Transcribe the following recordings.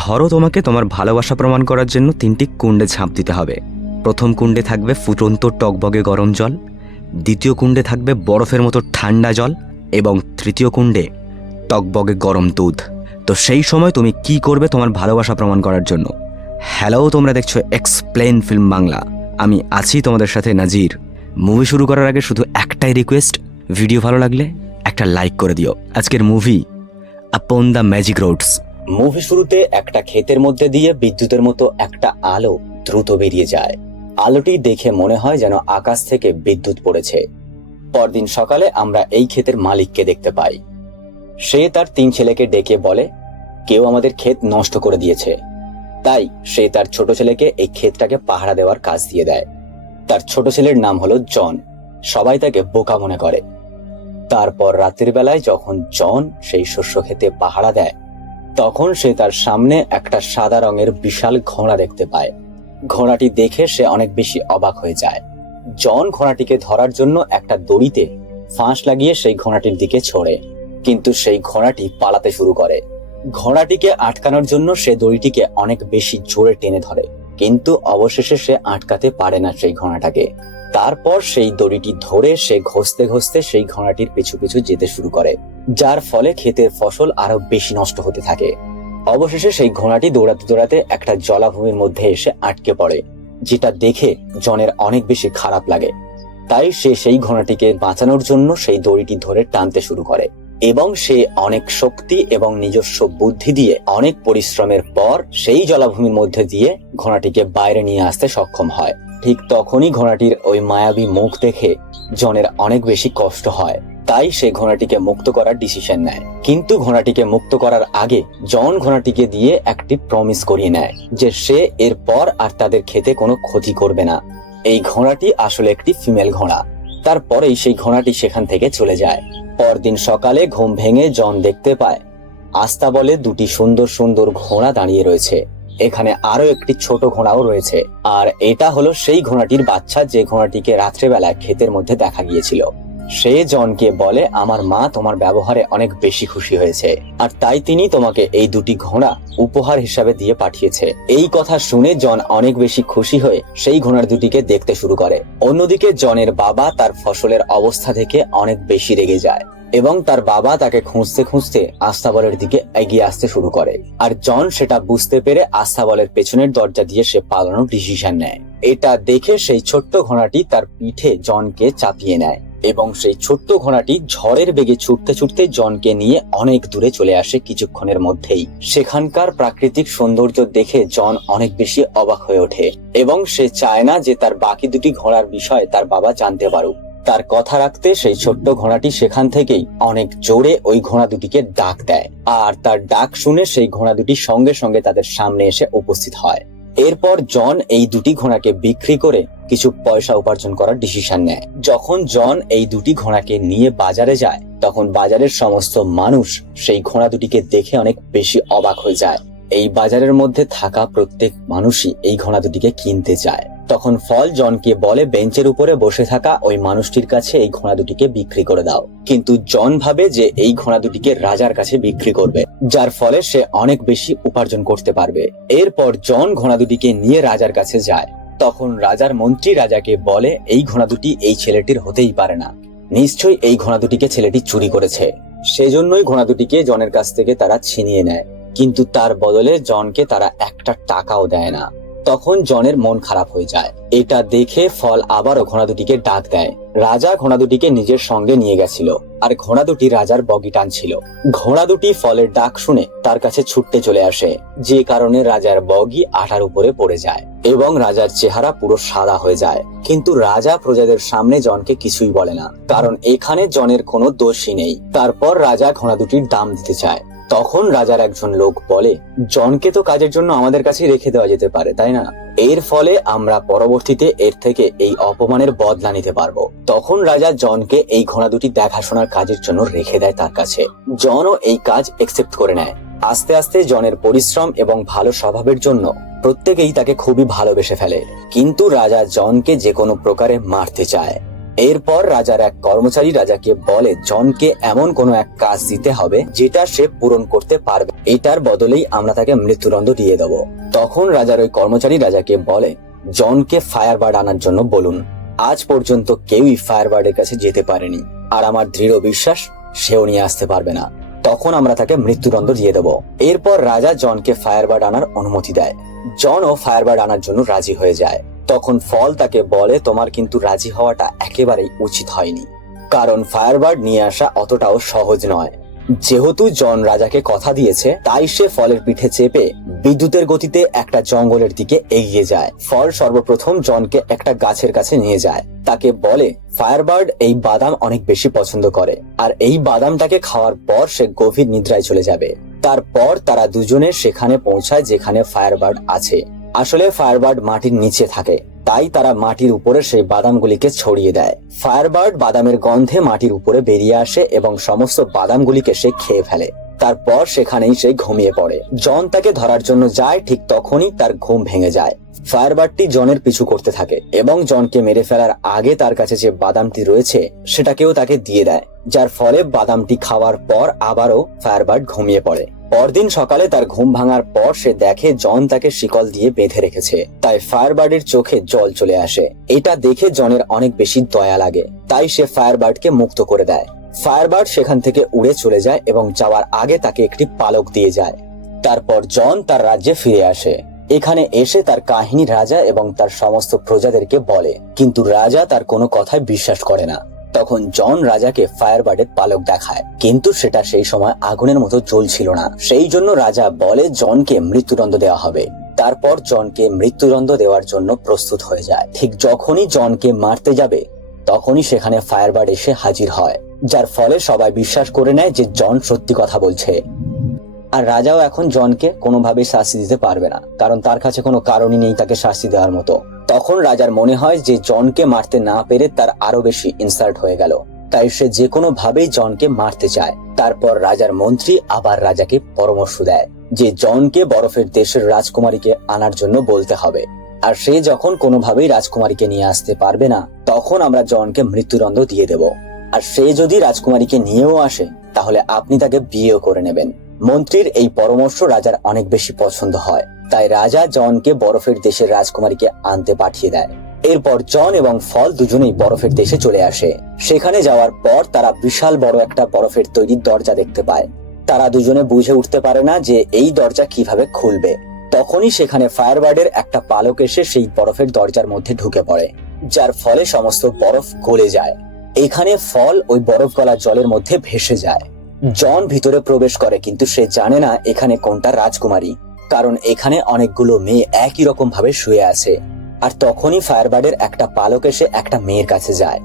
ধরো তোমাকে তোমার ভালোবাসা প্রমাণ করার জন্য 3টি কুণ্ডে ঝাঁপ দিতে হবে। প্রথম কুণ্ডে থাকবে ফুটন্ত টকবগে গরম জল, দ্বিতীয় কুণ্ডে থাকবে বরফের মতো ঠান্ডা জল এবং তৃতীয় কুণ্ডে টকবগে গরম দুধ। তো সেই সময় তুমি কি করবে তোমার ভালোবাসা প্রমাণ করার জন্য? হ্যালো, তোমরা দেখছো এক্সপ্লেন ফিল্ম বাংলা। আমি আছি তোমাদের সাথে নাজির। মুভি শুরু করার আগে শুধু একটাই রিকোয়েস্ট, ভিডিও ভালো লাগলে একটা লাইক করে দিও। আজকের movie upon the magic Rhodes. Movie শুরুতে একটা ক্ষেতের মধ্যে দিয়ে বিদ্যুতের মতো একটা আলো দ্রুত বেরিয়ে যায়। আলোটি দেখে মনে হয় যেন আকাশ থেকে বিদ্যুৎ পড়েছে। পরদিন সকালে আমরা এই ক্ষেতের মালিককে দেখতে পাই। সে তার 3 ছেলেকে ডেকে বলে, কেউ আমাদের ক্ষেত নষ্ট করে দিয়েছে। তাই সে তার ছোট ছেলেকে এই ক্ষেতটাকে পাহারা দেওয়ার কাজ দিয়ে দেয়। তার ছোট ছেলের নাম হলো জন। সবাই তাকে বোকা মনে করে। তারপর রাতের বেলায় যখন জন সেই শস্য ক্ষেতে পাহারা দেয়, তখন সে তার সামনে একটা সাদা রঙের বিশাল ঘোড়া দেখতে পায়। ঘোড়াটি দেখে সে অনেক বেশি অবাক হয়ে যায়। জন ঘোড়াটিকে ধরার জন্য একটা দড়িতে ফাঁস লাগিয়ে সেই ঘোড়াটির দিকে ছোড়ে, কিন্তু সেই ঘোড়াটি পালাতে শুরু করে। ঘোড়াটিকে আটকানোর জন্য সে দড়িটিকে অনেক বেশি জোরে টেনে ধরে, কিন্তু অবশেষে সে আটকাতে পারে না সেই ঘোড়াটাকে। তারপর সেই দড়িটি ধরে সে ঘষতে ঘষতে সেই ঘোড়াটির পিছু পিছু যেতে শুরু করে, যার ফলে ক্ষেতের ফসল আরো বেশি নষ্ট হতে থাকে। অবশেষে সেই ঘোড়াটি দৌড়াতে দৌড়াতে একটা জলাভূমির মধ্যে এসে আটকে পড়ে, যেটা দেখে জনের অনেক বেশি খারাপ লাগে। তাই সে সেই ঘোড়াটিকে বাঁচানোর জন্য সেই দড়িটি ধরে টানতে শুরু করে এবং সে অনেক শক্তি এবং নিজস্ব বুদ্ধি দিয়ে অনেক পরিশ্রমের পর সেই জলাভূমির মধ্যে দিয়ে ঘোড়াটিকে বাইরে নিয়ে আসতে সক্ষম হয়। ঠিক তখনই ঘোড়াটির ওই মায়াবী মুখ দেখে জনের অনেক বেশি কষ্ট হয়। তাই সে ঘোড়াটিকে মুক্ত করার ডিসিশন নেয়। কিন্তু ঘোড়াটিকে মুক্ত করার আগে জন ঘোড়াটিকে দিয়ে একটি প্রমিস করিয়ে নেয় যে সে এরপর আর তাদের খেতে কোনো ক্ষতি করবে না। এই ঘোড়াটি আসলে একটি ফিমেল ঘোড়া। তারপরেই সেই ঘোড়াটি সেখান থেকে চলে যায়। পরদিন সকালে ঘুম ভেঙে জন দেখতে পায় আস্তাবলে 2টি সুন্দর সুন্দর ঘোড়া দাঁড়িয়ে রয়েছে। এখানে আরো একটি ছোট ঘোড়াও রয়েছে, আর এটা হলো সেই ঘোড়াটির বাচ্চা যে ঘোড়াটিকে রাত্রেবেলায় ক্ষেতের মধ্যে দেখা গিয়েছিল। সে জনকে বলে, আমার মা তোমার ব্যবহারে অনেক বেশি খুশি হয়েছে, আর তাই তিনি তোমাকে এই 2টি ঘোড়া উপহার হিসাবে দিয়ে পাঠিয়েছে। এই কথা শুনে জন অনেক বেশি খুশি হয়ে সেই ঘোড়ার 2টিকে দেখতে শুরু করে। অন্যদিকে জনের বাবা তার ফসলের অবস্থা দেখে অনেক বেশি রেগে যায় এবং তার বাবা তাকে খুঁজতে খুঁজতে আস্তাবলের দিকে এগিয়ে আসতে শুরু করে। আর জন সেটা বুঝতে পেরে আস্তাবলের পেছনের দরজা দিয়ে সে পালানোর ডিসিশন নেয়। এটা দেখে সেই ছোট্ট ঘোড়াটি তার পিঠে জনকে চাপিয়ে নেয় এবং সেই ছোট্ট ঘোড়াটি ঝড়ের বেগে ছুটতে ছুটতে জনকে নিয়ে অনেক দূরে চলে আসে কিছুক্ষণের মধ্যেই। সেখানকার প্রাকৃতিক সৌন্দর্য দেখে জন অনেক বেশি অবাক হয়ে ওঠে এবং সে চায় না যে তার বাকি 2টি ঘোড়ার বিষয়ে তার বাবা জানতে পারুক। তার কথা রাখতে সেই ছোট্ট ঘোড়াটি সেখান থেকেই অনেক জোরে ওই ঘোড়া 2টিকে ডাক দেয়, আর তার ডাক শুনে সেই ঘোড়া 2টি সঙ্গে সঙ্গে তাদের সামনে এসে উপস্থিত হয়। এরপর জন এই 2টি ঘোড়াকে বিক্রি করে কিছু পয়সা উপার্জন করার ডিসিশন নেয়। যখন জন এই 2টি ঘোড়াকে নিয়ে বাজারে যায়, তখন বাজারের সমস্ত মানুষ সেই ঘোড়া 2টিকে দেখে অনেক বেশি অবাক হয়ে যায়। এই বাজারের মধ্যে থাকা প্রত্যেক মানুষই এই ঘোড়া 2টিকে কিনতে চায়। তখন ফল জনকে বলে, বেঞ্চের উপরে বসে থাকা ওই মানুষটির কাছে এই ঘোড়া 2টিকে বিক্রি করে দাও। কিন্তু জন ভাবে যে এই ঘোড়া 2টিকে রাজার কাছে বিক্রি করবে, যার ফলে সে অনেক বেশি উপার্জন করতে পারবে। এরপর জন ঘোড়া 2টিকে নিয়ে রাজার কাছে যায়। তখন রাজার মন্ত্রী রাজাকে বলে, এই ঘোড়া 2টি এই ছেলেটির হতেই পারে না, নিশ্চয়ই এই ঘোড়া 2টিকে ছেলেটি চুরি করেছে। সেজন্যই ঘোড়া 2টিকে জনের কাছ থেকে তারা ছিনিয়ে নেয়, কিন্তু তার বদলে জনকে তারা একটা টাকাও দেয় না। তখন জনের মন খারাপ হয়ে যায়। এটা দেখে ফল আবারও ঘোড়া 2টিকে ডাক দেয়। রাজা ঘোড়া 2টিকে নিজের সঙ্গে নিয়ে গেছিল, আর ঘোড়া 2টি রাজার বগি টানছিল। ঘোড়া 2টি ফলের ডাক শুনে তার কাছে ছুটতে চলে আসে, যে কারণে রাজার বগি আটার উপরে পড়ে যায় এবং রাজার চেহারা পুরো সাদা হয়ে যায়। কিন্তু রাজা প্রজাদের সামনে জনকে কিছুই বলে না, কারণ এখানে জনের কোনো দোষই নেই। তারপর রাজা ঘোড়া 2টির দাম দিতে চায়। তখন রাজার একজন লোক বলে, জনকে তো কাজের জন্য আমাদের কাছে রেখে দেওয়া যেতে পারে, তাই না? এর ফলে আমরা পরবর্তীতে এর থেকে এই অপমানের বদলা নিতে পারবো। তখন রাজা জনকে এই ঘোড়া 2টি দেখাশোনার কাজের জন্য রেখে দেয় তার কাছে। জনও এই কাজ একসেপ্ট করে নেয়। আস্তে আস্তে জনের পরিশ্রম এবং ভালো স্বভাবের জন্য প্রত্যেকেই তাকে খুবই ভালোবেসে ফেলে। কিন্তু রাজা জনকে যে কোনো প্রকারে মারতে চায়। এরপর রাজার এক কর্মচারী রাজাকে বলে জনকে এমন কোনো এক কাজ দিতে হবে যেটা সে পূরণ করতে পারবে, এটার বদলেই আমরা তাকে মৃত্যুদণ্ড দিয়ে দেব। তখন রাজার ওই কর্মচারী রাজাকে বলে জনকে ফায়ারবার্ড আনার জন্য বলুন। আজ পর্যন্ত কেউই ফায়ারবার্ডের কাছে যেতে পারেনি, আর আমার দৃঢ় বিশ্বাস সেও নিয়ে আসতে পারবে না। তখন আমরা তাকে মৃত্যুদণ্ড দিয়ে দেব। এরপর রাজা জনকে ফায়ারবার্ড আনার অনুমতি দেয়। জন ও ফায়ারবার্ড আনার জন্য রাজি হয়ে যায়। তখন ফল তাকে বলে তোমার কিন্তু রাজি হওয়াটা একেবারেই উচিত হয়নি, কারণ ফায়ারবার্ড নিয়ে আসা অতটাও সহজ নয়। যেহেতু জন রাজাকে কথা দিয়েছে, তাই সে ফলের পিঠে চেপে বিদ্যুতের গতিতে একটা জঙ্গলের দিকে এগিয়ে যায়। ফল সর্বপ্রথম জনকে একটা গাছের কাছে নিয়ে যায়। তাকে বলে ফায়ারবার্ড এই বাদাম অনেক বেশি পছন্দ করে, আর এই বাদামটাকে খাওয়ার পর সে গভীর নিদ্রায় চলে যাবে। তারপর তারা দুজনে সেখানে পৌঁছায় যেখানে ফায়ারবার্ড আছে। আসলে ফায়ারবার্ড মাটির নিচে থাকে, তাই তারা মাটির উপরে সেই বাদামগুলিকে ছড়িয়ে দেয়। ফায়ারবার্ড বাদামের গন্ধে মাটির উপরে বেরিয়ে আসে এবং সমস্ত বাদামগুলিকে সে খেয়ে ফেলে। তারপর সেখানেই সে ঘুমিয়ে পড়ে। জন তাকে ধরার জন্য যায়, ঠিক তখনই তার ঘুম ভেঙে যায়। ফায়ারবার্ডটি জনের পিছু করতে থাকে এবং জনকে মেরে ফেলার আগে তার কাছে যে বাদামটি রয়েছে সেটাকেও তাকে দিয়ে দেয়, যার ফলে বাদামটি খাওয়ার পর আবারও ফায়ারবার্ড ঘুমিয়ে পড়ে। পরদিন সকালে তার ঘুম ভাঙার পর সে দেখে জন তাকে শিকল দিয়ে বেঁধে রেখেছে। তাই ফায়ারবার্ডের চোখে জল চলে আসে। এটা দেখে জনের অনেক বেশি দয়া লাগে, তাই সে ফায়ারবার্ডকে মুক্ত করে দেয়। ফায়ারবার্ড সেখান থেকে উড়ে চলে যায় এবং যাওয়ার আগে তাকে একটি পালক দিয়ে যায়। তারপর জন তার রাজ্যে ফিরে আসে। এখানে এসে তার কাহিনী রাজা এবং তার সমস্ত প্রজাদেরকে বলে, কিন্তু রাজা তার কোনো কথায় বিশ্বাস করে না। তখন জন রাজাকে ফায়ারবার্ডের পালক দেখায়, কিন্তু সেটা সেই সময় আগুনের মতো জ্বলছিল না। সেই জন্য রাজা বলে জনকে মৃত্যুদণ্ড দেওয়া হবে। তারপর জনকে মৃত্যুদণ্ড দেওয়ার জন্য প্রস্তুত হয়ে যায়। ঠিক যখনই জনকে মারতে যাবে, তখনই সেখানে ফায়ারবার্ড এসে হাজির হয়, যার ফলে সবাই বিশ্বাস করে নেয় যে জন সত্যি কথা বলছে। আর রাজাও এখন জনকে কোনোভাবেই শাস্তি দিতে পারবে না, কারণ তার কাছে কোনো কারণই নেই তাকে শাস্তি দেওয়ার মতো। তখন রাজার মনে হয় যে জনকে মারতে না পেরে তার আরো বেশি ইনসাল্ট হয়ে গেল, তাই সে যে কোনো ভাবেই জনকে মারতে চায়। তারপর রাজার মন্ত্রী আবার রাজাকে পরামর্শ দেয় যে জনকে বরফের দেশের রাজকুমারীকে আনার জন্য বলতে হবে, আর সে যখন কোনোভাবেই রাজকুমারীকে নিয়ে আসতে পারবে না, তখন আমরা জনকে মৃত্যুদণ্ড দিয়ে দেব। আর সে যদি রাজকুমারীকে নিয়েও আসে, তাহলে আপনি তাকে বিয়েও করে নেবেন। মন্ত্রীর এই পরামর্শ রাজার অনেক বেশি পছন্দ হয়, তাই রাজা জনকে বরফের দেশের রাজকুমারীকে আনতে পাঠিয়ে দেয়। এরপর জন এবং ফল দুজনেই বরফের দেশে চলে আসে। সেখানে যাওয়ার পর তারা বিশাল বড় একটা বরফের তৈরি দরজা দেখতে পায়। তারা দুজনে বুঝে উঠতে পারে না যে এই দরজা কিভাবে খুলবে। তখনই সেখানে ফায়ারবার্ডের একটা পালক এসে সেই বরফের দরজার মধ্যে ঢুকে পড়ে, যার ফলে সমস্ত বরফ গলে যায়। এখানে ফল ওই বরফ গলা জলের মধ্যে ভেসে যায়। জন ভিতরে প্রবেশ করে, কিন্তু সে জানে না এখানে কোনটা রাজকুমারী, কারণ এখানে অনেকগুলো মেয়ে একই রকম ভাবে শুয়ে আছে। আর তখনই ফায়ারবার্ডের একটা পালক এসে একটা মেয়ের কাছে যায়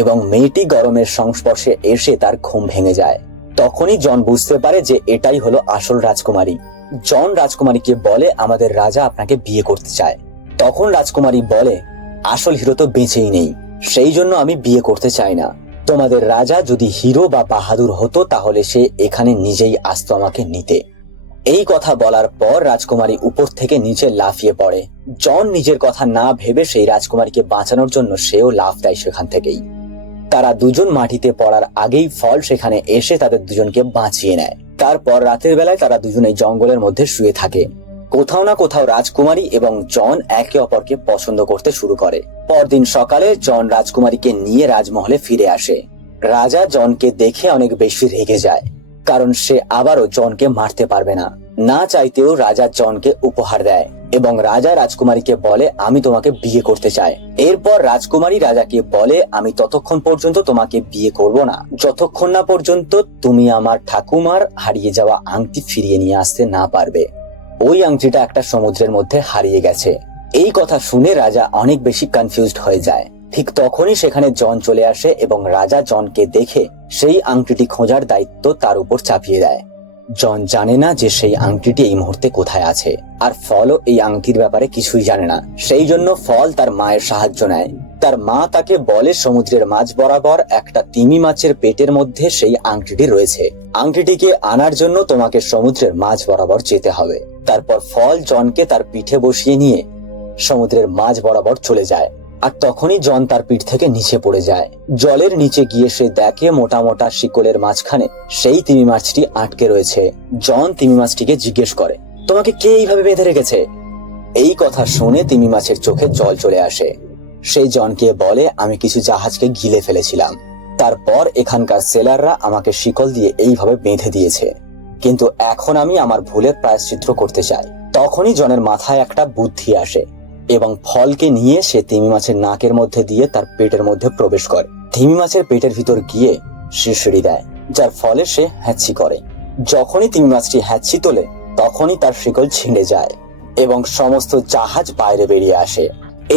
এবং মেয়েটি গরমের সংস্পর্শে এসে তার ঘুম ভেঙে যায়। তখনই জন বুঝতে পারে যে এটাই হলো আসল রাজকুমারী। জন রাজকুমারীকে বলে আমাদের রাজা আপনাকে বিয়ে করতে চায়। তখন রাজকুমারী বলে আসল হিরো তো বেঁচেই নেই, সেই জন্য আমি বিয়ে করতে চাই না। তোমাদের রাজা যদি হিরো বা বাহাদুর হতো তাহলে সে এখানে নিজেই আসতো আমাকে নিতে। এই কথা বলার পর রাজকুমারী উপর থেকে নিচে লাফিয়ে পড়ে। জন নিজের কথা না ভেবে সেই রাজকুমারীকে বাঁচানোর জন্য সেও লাফ দেয় সেখান থেকেই। তারা দুজন মাটিতে পড়ার আগেই ফল সেখানে এসে তাদের দুজনকে বাঁচিয়ে নেয়। তারপর রাতের বেলায় তারা দুজনেই জঙ্গলের মধ্যে শুয়ে থাকে। কোথাও না কোথাও রাজকুমারী এবং জন একে অপরকে পছন্দ করতে শুরু করে। পরদিন সকালে জন রাজকুমারীকে নিয়ে রাজমহলে ফিরে আসে। রাজা জনকে দেখে অনেক বেশি রেগে যায়, কারণ সে আবারও জনকে মারতে পারবে না। না চাইতেও রাজা জনকে উপহার দেয় এবং রাজা রাজকুমারীকে বলে আমি তোমাকে বিয়ে করতে চাই। এরপর রাজকুমারী রাজাকে বলে আমি ততক্ষণ পর্যন্ত তোমাকে বিয়ে করব না যতক্ষণ না পর্যন্ত তুমি আমার ঠাকুমার হারিয়ে যাওয়া আংটি ফিরিয়ে নিয়ে আসতে না পারবে। ওই আংটিটা একটা সমুদ্রের মধ্যে হারিয়ে গেছে। এই কথা শুনে রাজা অনেক বেশি কনফিউজড হয়ে যায়। ঠিক তখনই সেখানে জন চলে আসে এবং রাজা জনকে দেখে সেই আংটিটি খোঁজার দায়িত্ব তার উপর চাপিয়ে দেয়। জন জানে না যে সেই আংটিটি এই মুহূর্তে কোথায় আছে, আর ফলও এই আংটির ব্যাপারে কিছুই জানে না। সেই জন্য ফল তার মায়ের সাহায্য নেয়। তার মা তাকে বলে সমুদ্রের মাঝ বরাবর একটা তিমি মাছের পেটের মধ্যে সেই আংটিটি রয়েছে। আংটিটিকে আনার জন্য তোমাকে সমুদ্রের মাঝ বরাবর যেতে হবে। তারপর ফল জনকে তার পিঠে বসিয়ে নিয়ে সমুদ্রের মাঝ বরাবর চলে যায়। আর তখনই জন তার পিঠ থেকে নিচে পড়ে যায়। জলের নিচে গিয়ে সে দেখে মোটা মোটা শিকলের মাঝখানে সেই তিমি মাছটি আটকে রয়েছে। জন তিমি মাছটিকে জিজ্ঞেস করে, তোমাকে কে এইভাবে বেঁধে রেখেছে? এই কথা শুনে তিমি মাছের চোখে জল চলে আসে। সেই জনকে বলে, আমি কিছু জাহাজকে গিলে ফেলেছিলাম, তারপর এখানকার সেলাররা আমাকে শিকল দিয়ে এইভাবে বেঁধে দিয়েছে, কিন্তু এখন আমি আমার ভুলের প্রায়শ্চিত্ত করতে চাই। তখনই জনের মাথায় একটা বুদ্ধি আসে এবং ফলকে নিয়ে সে তিমি মাছের নাকের মধ্যে দিয়ে তার পেটের মধ্যে প্রবেশ করে। তিমি মাছের পেটের ভিতর গিয়ে শিরশিরি দেয়, যার ফলে সে হ্যাঁচি করে। যখনই তিমি মাছটি হ্যাঁচি তোলে তখনই তার শিকল ছিঁড়ে যায় এবং সমস্ত জাহাজ বাইরে বেরিয়ে আসে।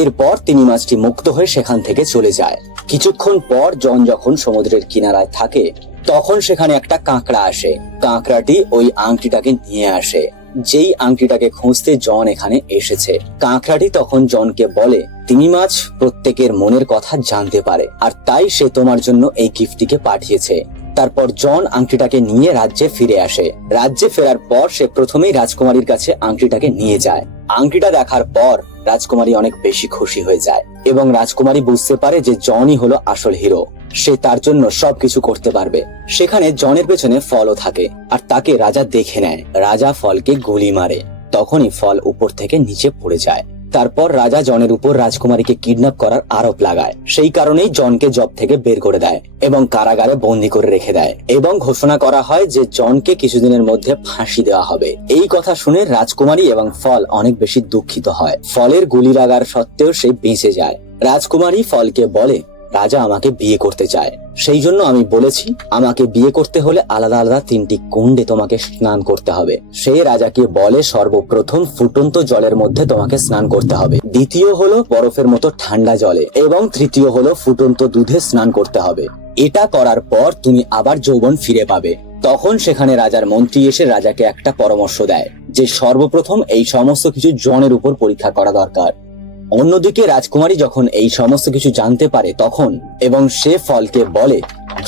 এরপর তিমি মাছটি মুক্ত হয়ে সেখান থেকে চলে যায়। কিছুক্ষণ পর জন যখন সমুদ্রের কিনারায় থাকে তখন সেখানে একটা কাঁকড়া আসে। কাঁকড়াটি ওই আংটিটাকে নিয়ে আসে। যেই আংটিটাকে খুঁজতে জন এখানে এসেছে, কাঁকড়াটি তখন জনকে বলে, তিমি মাছ প্রত্যেকের মনের কথা জানতে পারে, আর তাই সে তোমার জন্য এই গিফটটিকে পাঠিয়েছে। তারপর জন আংটিটাকে নিয়ে রাজ্যে ফিরে আসে। রাজ্যে ফেরার পর সে প্রথমেই রাজকুমারীর কাছে আংটিটাকে নিয়ে যায়। আংটিটা দেখার পর রাজকুমারী অনেক বেশি খুশি হয়ে যায় এবং রাজকুমারী বুঝতে পারে যে জনই হলো আসল হিরো। সে তার জন্য সবকিছু করতে পারবে। সেখানে জনের পেছনে ফলও থাকে আর তাকে রাজা দেখে নেয়। রাজা ফলকে গুলি মারে, তখনই ফল উপর থেকে নিচে পড়ে যায়। তারপর রাজা জনের উপর রাজকুমারীকে কিডন্যাপ করার আরোপ লাগায়। সেই কারণেই জনকে জব থেকে বের করে দেয় এবং কারাগারে বন্দী করে রেখে দেয় এবং ঘোষণা করা হয় যে জনকে কিছুদিনের মধ্যে ফাঁসি দেওয়া হবে। এই কথা শুনে রাজকুমারী এবং ফল অনেক বেশি দুঃখিত হয়। ফলের গুলি লাগার সত্ত্বেও সে বেঁচে যায়। রাজকুমারী ফলকে বলে, রাজা আমাকে বিয়ে করতে চায়, সেই জন্য আমি বলেছি আমাকে বিয়ে করতে হলে আলাদা আলাদা 3টি কুণ্ডে তোমাকে স্নান করতে হবে। সে রাজাকে বলে, সর্বপ্রথম ফুটন্ত জলের মধ্যে তোমাকে স্নান করতে হবে, দ্বিতীয় হলো বরফের মতো ঠান্ডা জলে, এবং তৃতীয় হলো ফুটন্ত দুধে স্নান করতে হবে। এটা করার পর তুমি আবার যৌবন ফিরে পাবে। তখন সেখানে রাজার মন্ত্রী এসে রাজাকে একটা পরামর্শ দেয় যে সর্বপ্রথম এই সমস্ত কিছু জনের উপর পরীক্ষা করা দরকার। অন্যদিকে রাজকুমারী যখন এই সমস্ত কিছু জানতে পারে তখন এবং সে ফলকে বলে,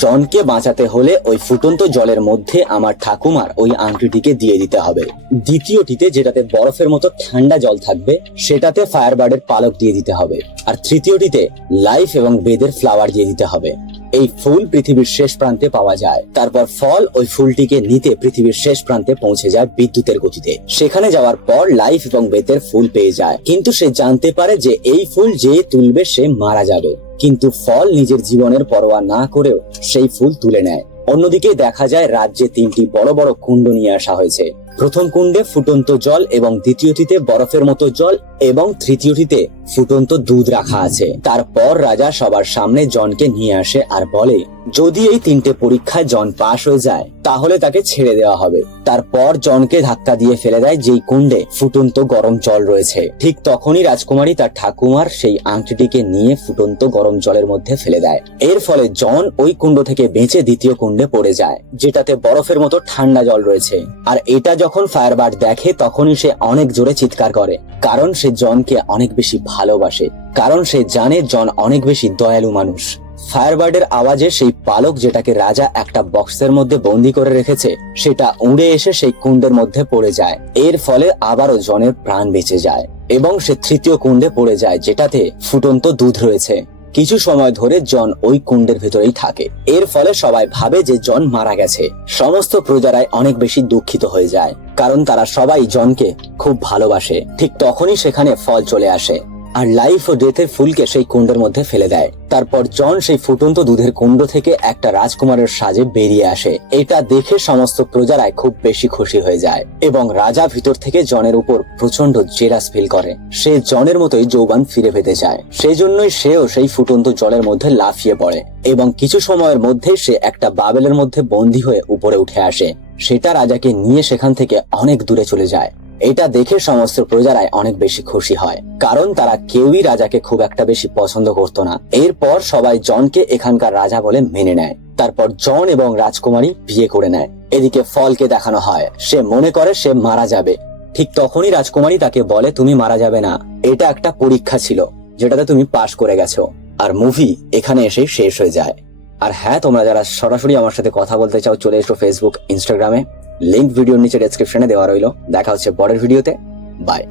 জনকে বাঁচাতে হলে ওই ফুটন্ত জলের মধ্যে আমার ঠাকুমার ওই আংটিটিকে দিয়ে দিতে হবে। দ্বিতীয়টিতে যেটাতে বরফের মতো ঠান্ডা জল থাকবে সেটাতে ফায়ারবার্ডের পালক দিয়ে দিতে হবে, আর তৃতীয়টিতে লাইফ এবং বেদের ফ্লাওয়ার দিয়ে দিতে হবে। এই ফুল পৃথিবীর শেষ প্রান্তে পাওয়া যায়। তারপর ফল ওই ফুলটিকে নিতে পৃথিবীর শেষ প্রান্তে পৌঁছে যায় বিদ্যুতের গতিতে। সেখানে যাওয়ার পর লাইফ এবং বেতের ফুল পেয়ে যায়, কিন্তু সে জানতে পারে যে এই ফুল যে তুলবে সে মারা যাবে। কিন্তু ফল নিজের জীবনের পরোয়া না করেও সেই ফুল তুলে নেয়। অন্যদিকে দেখা যায় রাজ্যে 3টি বড় বড় কুণ্ড নিয়ে আসা হয়েছে। প্রথম কুণ্ডে ফুটন্ত জল এবং দ্বিতীয়টিতে বরফের মতো জল এবং তৃতীয়টিতে ফুটন্ত দুধ রাখা আছে। তারপর রাজা সবার সামনে জনকে নিয়ে আসে আর বলে, যদি এই 3টে পরীক্ষায় জন পাশ হয়ে যায় তাহলে তাকে ছেড়ে দেওয়া হবে। তারপর জনকে ধাক্কা দিয়ে ফেলে দেয় যেই কুণ্ডে ফুটন্ত গরম জল রয়েছে। ঠিক তখনই রাজকুমারী তার ঠাকুমার সেই আংটিটিকে নিয়ে ফুটন্ত গরম জলের মধ্যে ফেলে দেয়। এর ফলে জন ওই কুণ্ড থেকে বেঁচে দ্বিতীয় কুণ্ডে পড়ে যায়, যেটাতে বরফের মতো ঠান্ডা জল রয়েছে। আর এটা যখন ফায়ারবার্ড দেখে তখনই সে অনেক জোরে চিৎকার করে, কারণ সে জনকে অনেক বেশি ভালোবাসে, কারণ সে জানে জন অনেক বেশি দয়ালু মানুষ। ফায়ারবার্ডের আওয়াজে সেই পালক যেটাকে রাজা একটা বক্সের মধ্যে বন্দি করে রেখেছে সেটা উড়ে এসে সেই কুণ্ডের মধ্যে পড়ে যায়। এর ফলে আবারও জনের প্রাণ বেঁচে যায় এবং সে তৃতীয় কুণ্ডে পড়ে যায়, যেটাতে ফুটন্ত দুধ রয়েছে। কিছু সময় ধরে জন ওই কুণ্ডের ভেতরেই থাকে। এর ফলে সবাই ভাবে যে জন মারা গেছে। সমস্ত প্রজারাই অনেক বেশি দুঃখিত হয়ে যায়, কারণ তারা সবাই জনকে খুব ভালোবাসে। ঠিক তখনই সেখানে ফল চলে আসে আর লাইফ ও ডেথের ফুলকে সেই কুণ্ডের মধ্যে ফেলে দেয়। তারপর জন সেই ফুটন্ত দুধের কুণ্ড থেকে একটা রাজকুমারের সাজে বেরিয়ে আসে। এটা দেখে সমস্ত প্রজারাই খুব বেশি খুশি হয়ে যায় এবং রাজা ভিতর থেকে জনের উপর প্রচন্ড জেলাস ফিল করে। সে জনের মতোই যৌবন ফিরে পেতে চায়, সেই জন্যই সেও সেই ফুটন্ত জলের মধ্যে লাফিয়ে পড়ে এবং কিছু সময়ের মধ্যে সে একটা বাবেলের মধ্যে বন্দী হয়ে উপরে উঠে আসে। সেটা রাজাকে নিয়ে সেখান থেকে অনেক দূরে চলে যায়। এটা দেখে সমস্ত প্রজারাই অনেক বেশি খুশি হয়, কারণ তারা কেউই রাজাকে খুব একটা বেশি পছন্দ করতো না। এরপর সবাই জনকে এখানকার রাজা বলে মেনে নেয়। তারপর জন এবং রাজকুমারী বিয়ে করে নেয়। এদিকে ফলকে দেখানো হয়, সে মনে করে সে মারা যাবে। ঠিক তখনই রাজকুমারী তাকে বলে, তুমি মারা যাবে না, এটা একটা পরীক্ষা ছিল যেটাতে তুমি পাশ করে গেছো। আর মুভি এখানে এসে শেষ হয়ে যায়। আর হ্যাঁ, তোমরা যারা সরাসরি আমার সাথে কথা বলতে চাও চলে এসো ফেসবুক, ইনস্টাগ্রামে। লিংক ভিডিওর নিচে ডেসক্রিপশনে দেওয়া রইলো। দেখা হচ্ছে পরের ভিডিওতে। বাই।